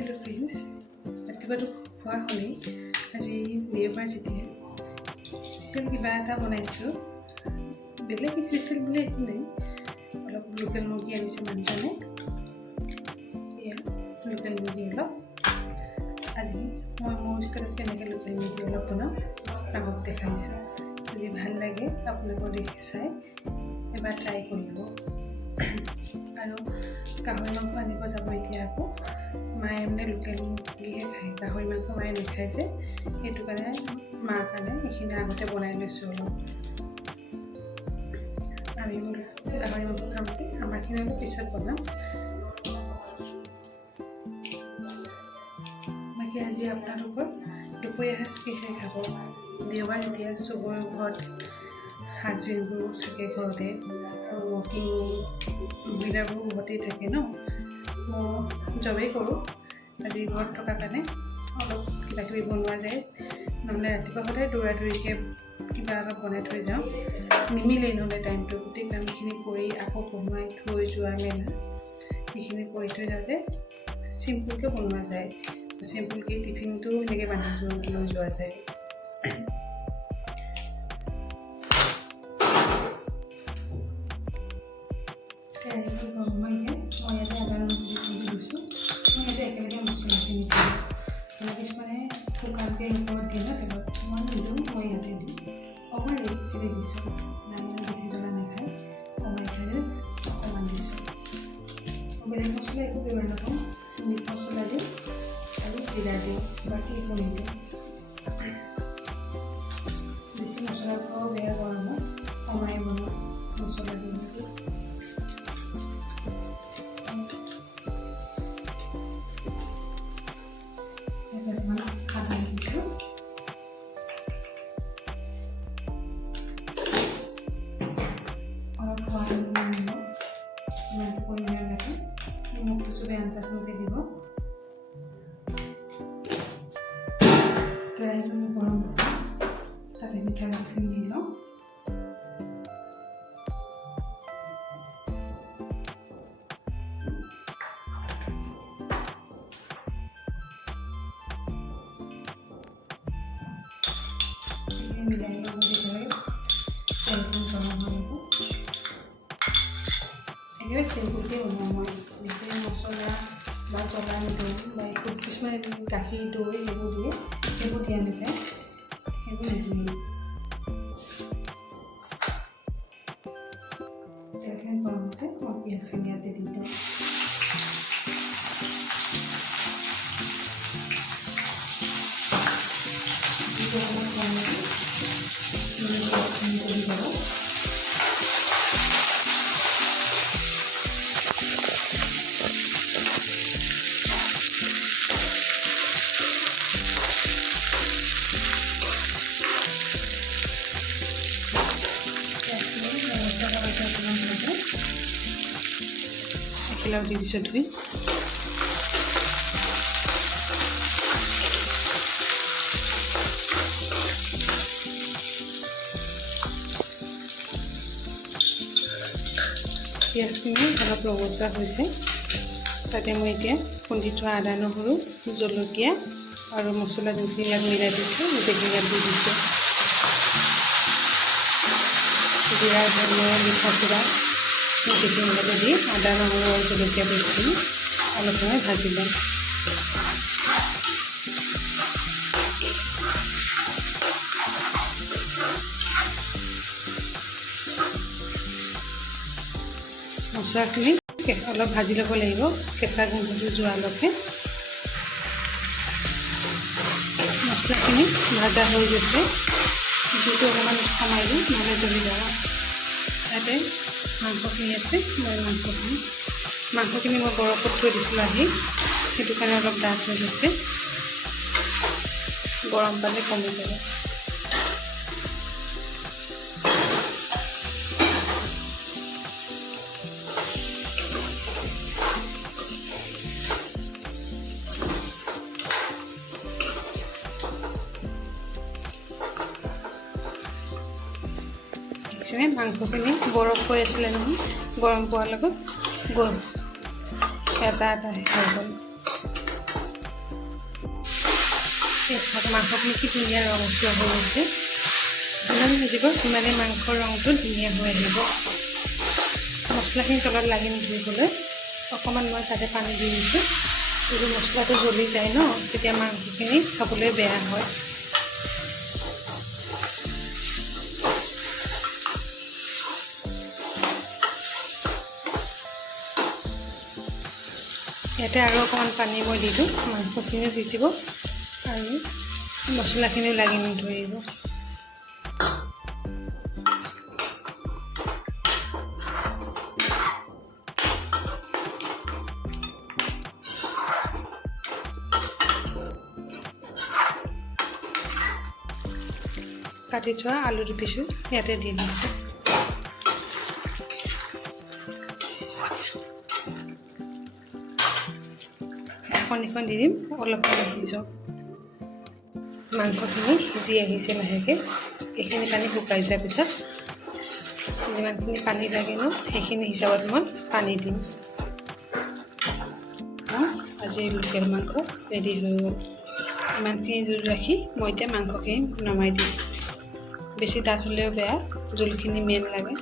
Hello friends, ৰাতিপুৱাটো খোৱা হ'লেই। আজি দেওবাৰ যেতিয়া স্পেচিয়েল কিবা এটা বনাইছোঁ। বেলেগ স্পেচিয়েল বুলি একো নাই, অলপ লোকেল মুৰ্গী আনিছে মানুহজনে। এয়া লোকেল মুৰ্গী অলপ। আজি মই মোৰ ষ্টাইলত কেনেকৈ লোকেল মুৰ্গী অলপ বনাওঁ আগত দেখাইছোঁ। যদি ভাল লাগে আপোনালোকৰ দেখি চাই এবাৰ ট্ৰাই কৰিব। আৰু গাহৰি মাংস আনিব যাব এতিয়া। আকৌ মায়ে মানে লোকেল মুৰ্গীহে খায়, গাহৰি মাংস মায়ে নাখায় যে, সেইটো কাৰণে মাৰ কাৰণে এইখিনি আগতে বনাই লৈছোঁ অলপ। আমি গাহৰি মাংস খাম যে, আমাৰখিনি অলপ পিছত বনাম। বাকী আজি আপোনালোকৰ দুপৰীয়া সাজ কিহে খাব? দেওবাৰ যেতিয়া চবৰে ঘৰত হাজবেণ্ডবোৰ থাকে ঘৰতে, আৰু ৱৰ্কিং মহিলাবোৰ ঘৰতেই থাকে ন। মই জবেই কৰোঁ, আজি ঘৰত থকা কাৰণে অলপ কিবাকিবি বনোৱা যায়। নহ'লে ৰাতিপুৱা সদায় দৌৰা দৌৰিকৈ কিবা অলপ বনাই থৈ যাওঁ, নিমিলেই নহ'লে টাইমটো। গোটেই কামখিনি কৰি আকৌ বনোৱাই থৈ যোৱা মেলা সেইখিনি কৰি থৈ যাওঁতে চিম্পুলকৈ বনোৱা যায়। চিম্পুলকৈ টিফিনটো সেনেকৈ বান্ধি লৈ যোৱা যায়। কেৰাহীখন গৰম হ'লকৈ মই ইয়াতে আদা নহৰু দি লৈছোঁ। মই ইয়াতে একেলগে মছলাখিনি দিওঁ। কিছুমানে শুকানকৈ ওপৰত দিয়ে ন তেলত, মই নিদিওঁ, মই ইয়াতে দিওঁ। অকণমান ৰেড চিলি দিছোঁ, নাই বেছি জ্বলা নাখায়, কমাই খালে অকণমান দিছোঁ। বেলেগ মছলা একো ব্যৱহাৰ নকৰোঁ, মিট মছলা দিওঁ আৰু জিৰা দিওঁ, বাকী একো নিদিওঁ। বেছি মছলা খোৱাও বেয়া গৰমত, কমাই বনাওঁ মছলা দিওঁ। নিমখটো চবেই আন্দাজমতে দিব। কেৰাহীটো গৰম হৈছে, তাতে মিঠাগুড়িখিনি দি লওঁ। মিলাই ল'ব তেতিয়ালৈ তেলখিনি গৰম হৈ যাব। একেবাৰে চিম্পুলকৈ বনাওঁ মই, বেছি মছলা বা জ্বলা নিদিওঁ, বা একো কিছুমানে গাখীৰ দৈ সেইবোৰ দিয়ে, সেইবোৰ দিয়া নাযায়, সেইবোৰ নিদিওঁ। তেলখিনি গৰম হৈছে, মই পিঁয়াজখিনি ইয়াতে দি দিওঁ। একেলগে দি দিছোঁ ধুই। পিঁয়াজখিনি অলপ ৰঙচুৱা হৈছে, তাতে মই এতিয়া খুন্দি থোৱা আদা নহৰু জলকীয়া আৰু মছলা যোনখিনি ইয়াত মিলাই দিছোঁ গোটেইখিনি ইয়াত দি দিছোঁ। জিৰা ধনিয়া মিঠা চুৰা গোটেইখিনি ইয়াতে দি আদা নহৰু আৰু জলকীয়া পেষ্টখিনি অলপ সময় ভাজি লওঁ। মছলাখিনি অলপ ভাজি ল'ব লাগিব, কেঁচা গোন্ধটো যোৱালৈকে। মছলাখিনি ভাজা হৈ গৈছে, জুইটো অকণমান কমাই দিওঁ, নহ'লে জ্বলি যাব। ইয়াতে মাংসখিনি আছে, মই মাংসখিনি মই বৰফত থৈ দিছিলোঁ আহি, সেইটো কাৰণে অলপ ডাঠ হৈ গৈছে, গৰম পালে কমি যাব। মাংসখিনি বৰফ হৈ আছিলে নহয়, গৰম পোৱাৰ লগত এটা এটা হৈ গ'ল। মাংসখিনি কি ধুনীয়া ৰংচুৱা হৈ গৈছে। যিমান ভাজিব সিমানেই মাংসৰ ৰংটো ধুনীয়া হৈ আহিব। মছলাখিনি তলত লাগি নধৰিবলৈ অকণমান মই তাতে পানী দি দিছোঁ। যদি মছলাটো জ্বলি যায় ন, তেতিয়া মাংসখিনি খাবলৈ বেয়া হয়। ইয়াতে আৰু অকণমান পানী মই দি দিওঁ, মাংসখিনিও সিজিব আৰু মছলাখিনিও লাগি নধৰিব। কাটি থোৱা আলু দুপিছো ইয়াতে দি দিছোঁ। ঢাকনিখন দি দিম, অলপ সময় সিজক। মাংসখিনি সিজি আহিছে লাহেকৈ। এইখিনি পানী শুকাই যোৱাৰ পিছত যিমানখিনি পানী লাগে ন, সেইখিনি হিচাপত মই পানী দিম। আজি লোকেল মাংস ৰেডি হৈ গ'ল। ইমানখিনি জোল ৰাখি মই এতিয়া মাংসখিনি নমাই দিম। বেছি ডাঠ হ'লেও বেয়া, জোলখিনি মেইন লাগে।